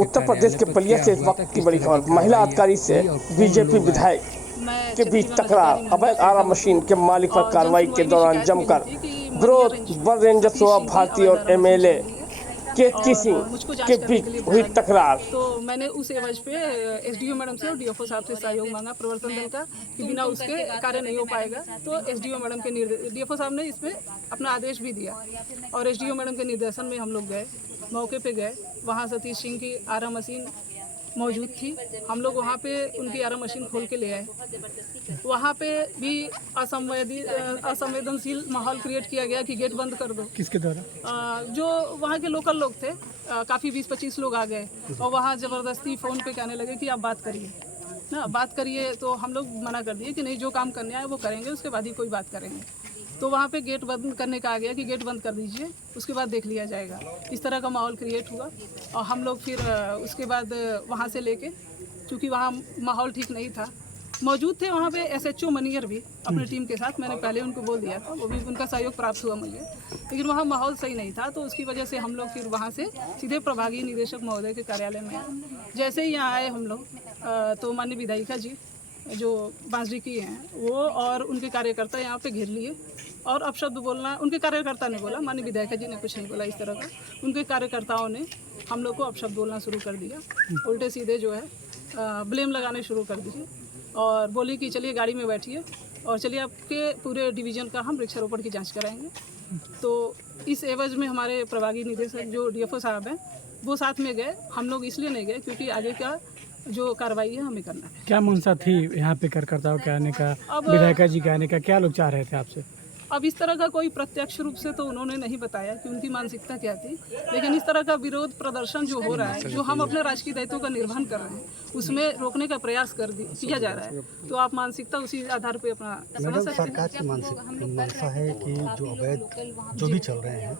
उत्तर प्रदेश के बलिया से इस वक्त की बड़ी खबर, महिला अधिकारी से बीजेपी विधायक के बीच तकरार, अवैध आरा मशीन के मालिक पर कार्रवाई के दौरान जमकर विरोध, वन रेंजर शोभा भारती और एमएलए केतकी सिंह के बीच हुई तकरार। तो मैंने उस एवज पे एसडीओ मैडम से और डीएफओ साहब से सहयोग मांगा प्रवर्तन दल का कि बिना उसके कार्य नहीं हो पाएगा। तो एसडीओ मैडम के निर्देश, डीएफओ साहब ने इसमें अपना आदेश भी दिया और एसडीओ मैडम के निर्देशन में हम लोग गए, मौके पे गए। वहाँ सतीश सिंह की आरा मशीन मौजूद थी, हम लोग वहाँ पे उनकी आरा मशीन खोल के ले आए। वहाँ पे भी असंवेदनशील माहौल क्रिएट किया गया कि गेट बंद कर दो। किसके द्वारा? जो वहाँ के लोकल लोग थे, काफ़ी 20-25 लोग आ गए और वहाँ ज़बरदस्ती फ़ोन पे कहने लगे कि आप बात करिए ना, बात करिए। तो हम लोग मना कर दिए कि नहीं, जो काम करने आए वो करेंगे, उसके बाद ही कोई बात करेंगे। तो वहाँ पे गेट बंद करने का आ गया कि गेट बंद कर दीजिए, उसके बाद देख लिया जाएगा। इस तरह का माहौल क्रिएट हुआ और हम लोग फिर उसके बाद वहाँ से लेके, क्योंकि वहाँ माहौल ठीक नहीं था, मौजूद थे वहाँ पे एसएचओ मनियर भी अपनी टीम के साथ। मैंने पहले उनको बोल दिया था, वो भी उनका सहयोग प्राप्त हुआ मुझे, लेकिन वहाँ माहौल सही नहीं था। तो उसकी वजह से हम लोग फिर वहाँ से सीधे प्रभागीय निदेशक महोदय के कार्यालय में आए। जैसे ही यहाँ आए हम लोग, तो माननीय विधायिका जी जो बांसडी की हैं वो और उनके कार्यकर्ता यहाँ पे घेर लिए और अपशब्द बोलना, उनके कार्यकर्ता ने बोला, माननीय विधायिका जी ने कुछ नहीं बोला इस तरह का। उनके कार्यकर्ताओं ने हम लोग को अपशब्द बोलना शुरू कर दिया, उल्टे सीधे जो है ब्लेम लगाने शुरू कर दिए और बोली कि चलिए गाड़ी में बैठिए और चलिए आपके पूरे डिवीज़न का हम वृक्षारोपण की जांच कराएंगे। तो इस एवज में हमारे प्रभागीय निदेशक जो डीएफओ साहब हैं वो साथ में गए। हम लोग इसलिए नहीं गए क्योंकि आगे का जो कार्रवाई है हमें करना है। क्या मंशा थी यहाँ पे कार्यकर्ताओं के आने का, विधायिका जी के आने का? क्या लोग चाह रहे थे आपसे? अब इस तरह का कोई प्रत्यक्ष रूप से तो उन्होंने नहीं बताया कि उनकी मानसिकता क्या थी, लेकिन इस तरह का विरोध प्रदर्शन जो हो रहा है, जो हम अपने राजकीय दायित्वों का निर्वहन कर रहे हैं, उसमें रोकने का प्रयास किया जा रहा है। तो आप मानसिकता उसी आधार पे अपना समझ सकते हैं। सरकार की मंशा है कि जो अवैध जो भी चल रहे हैं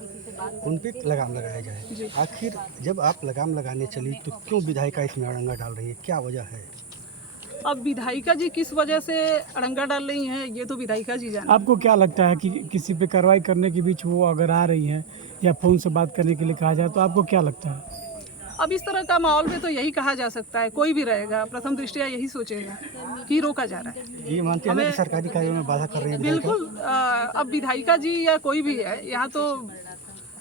उन पर लगाम लगाया जाए। आखिर जब आप लगाम लगाने चली तो क्यों विधायिका इसमें अड़ंगा डाल रही है, क्या वजह है? अब विधायिका जी किस वजह से अड़ंगा डाल रही हैं ये तो विधायिका जी जाने। आपको क्या लगता है कि किसी पे कार्रवाई करने के बीच वो अगर आ रही हैं या फ़ोन से बात करने के लिए कहा जाए तो आपको क्या लगता है? अब इस तरह का माहौल में तो यही कहा जा सकता है, कोई भी रहेगा प्रथम दृष्टया यही सोचेगा कि रोका जा रहा है। ये मानते हैं कि सरकारी कार्यों में बाधा कर रही है बिल्कुल। अब विधायिका जी या कोई भी है, यहाँ तो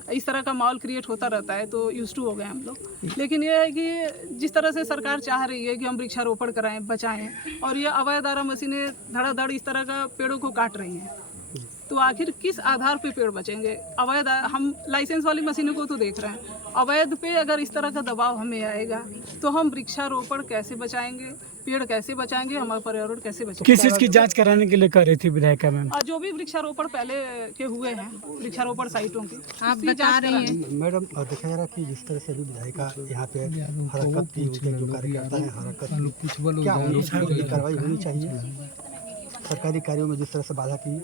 इस तरह का माहौल क्रिएट होता रहता है, तो यूज टू हो गए हम लोग। लेकिन ये है कि जिस तरह से सरकार चाह रही है कि हम वृक्षारोपण कराएं, बचाएं, और ये अवैध आरा मशीनें धड़ाधड़ इस तरह का पेड़ों को काट रही हैं, तो आखिर किस आधार पे पेड़ बचेंगे? अवैध, हम लाइसेंस वाली मशीनों को तो देख रहे हैं, अवैध पे अगर इस तरह का दबाव हमें आएगा तो हम वृक्षारोपण कैसे बचाएंगे, पेड़ कैसे बचाएंगे, हमारा पर्यावरण कैसे बचाएंगे? किस चीज़ की जांच कराने के लिए कर रही थी विधायिका मैम? जो भी वृक्षारोपण पहले के हुए हैं, वृक्षारोपण साइटों की आप बता रही हैं मैडम। देखा जा रहा है कि जिस तरह से भी विधायिका यहाँ पे हरकत की, उनके जो कार्यकर्ता हैं हरकत की, क्या उनकी कार्रवाई होनी चाहिए सरकारी कार्यों में जिस तरह से बाधा की?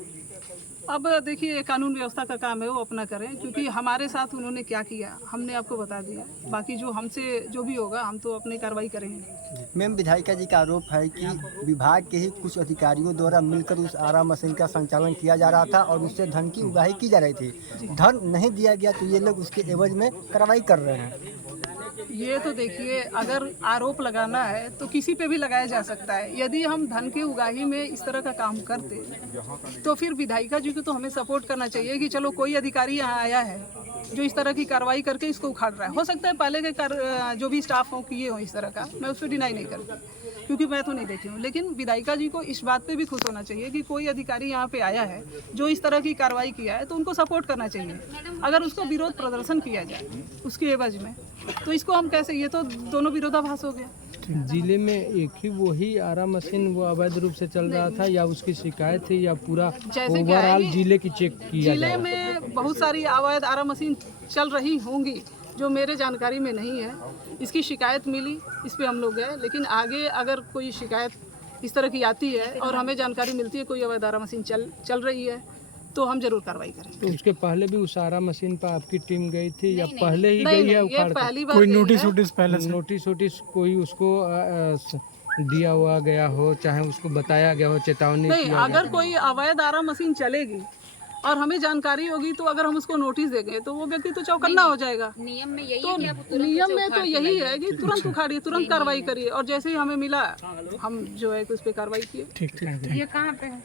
अब देखिए, कानून व्यवस्था का काम है, वो अपना करें, क्योंकि हमारे साथ उन्होंने क्या किया हमने आपको बता दिया। बाकी जो हमसे जो भी होगा हम तो अपनी कार्रवाई करेंगे। मैम, विधायिका जी का आरोप है कि विभाग के ही कुछ अधिकारियों द्वारा मिलकर उस आरा मशीन का संचालन किया जा रहा था और उससे धन की उगाही की जा रही थी। धन नहीं दिया गया तो ये लोग उसके एवज में कार्रवाई कर रहे हैं। ये तो देखिए, अगर आरोप लगाना है तो किसी पे भी लगाया जा सकता है। यदि हम धन के उगाही में इस तरह का काम करते तो फिर विधायिका जी को तो हमें सपोर्ट करना चाहिए कि चलो कोई अधिकारी यहाँ आया है जो इस तरह की कार्रवाई करके इसको उखाड़ रहा है। हो सकता है पहले के जो भी स्टाफ हो किए हो इस तरह का, मैं उसको डिनाई नहीं करती क्योंकि मैं तो नहीं देखी हूँ, लेकिन विधायिका जी को इस बात पे भी खुश होना चाहिए कि कोई अधिकारी यहाँ पे आया है जो इस तरह की कार्रवाई किया है, तो उनको सपोर्ट करना चाहिए। अगर उसको विरोध प्रदर्शन किया जाए उसके एवज में, तो इसको हम कैसे, ये तो दोनों विरोधाभास हो गया। जिले में एक ही वही आरा मशीन वो अवैध रूप से चल रहा था या उसकी शिकायत थी या पूरा ओवरऑल जिले की चेक किया? जिले में बहुत सारी अवैध आरा मशीन चल रही होंगी जो मेरे जानकारी में नहीं है। इसकी शिकायत मिली, इस पे हम लोग गए, लेकिन आगे अगर कोई शिकायत इस तरह की आती है और हमें जानकारी मिलती है कोई अवैध आरा मशीन चल रही है तो हम जरूर कार्रवाई करेंगे। तो उसके पहले भी उस आरा मशीन पर आपकी टीम गई थी या पहले ही गई है उखाड़? पहली बार कोई नोटिस पहले नोटिस कोई उसको दिया हुआ गया हो, चाहे उसको बताया गया हो, चेतावनी नहीं? किया अगर कोई अवैध आरा मशीन चलेगी और हमें जानकारी होगी तो अगर हम उसको नोटिस देंगे तो वो व्यक्ति तो चौकन्ना हो जाएगा। नियम में यही तो है कि आप तुरंत नियम में तो यही है कि तुरंत उखाड़िए, तुरंत कार्रवाई करिए, और जैसे ही हमें मिला हम जो है उस पर कार्रवाई किए। ठीक। ये कहाँ पे है?